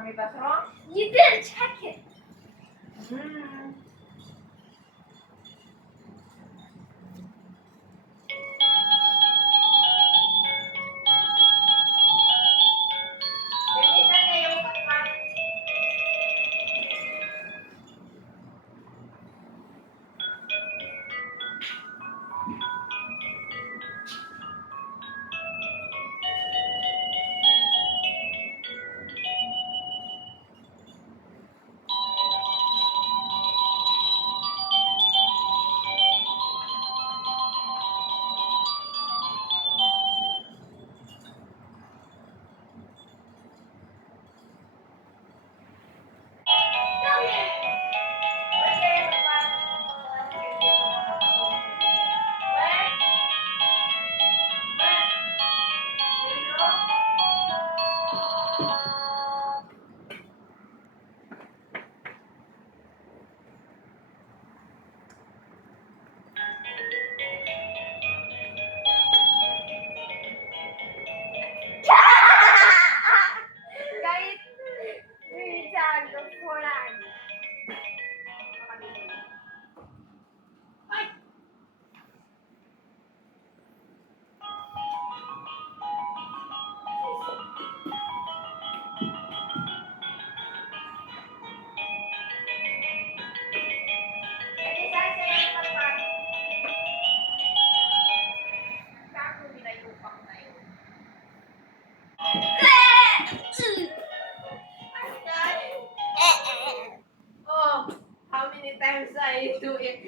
Mommy, what's wrong? You didn't check it. Hmm. Bilisan na yung patpat. Kahit read the Quran. Ay! Bilisan na yung patpat. Kako nila yung pak na yun. Oh, how many times I do it?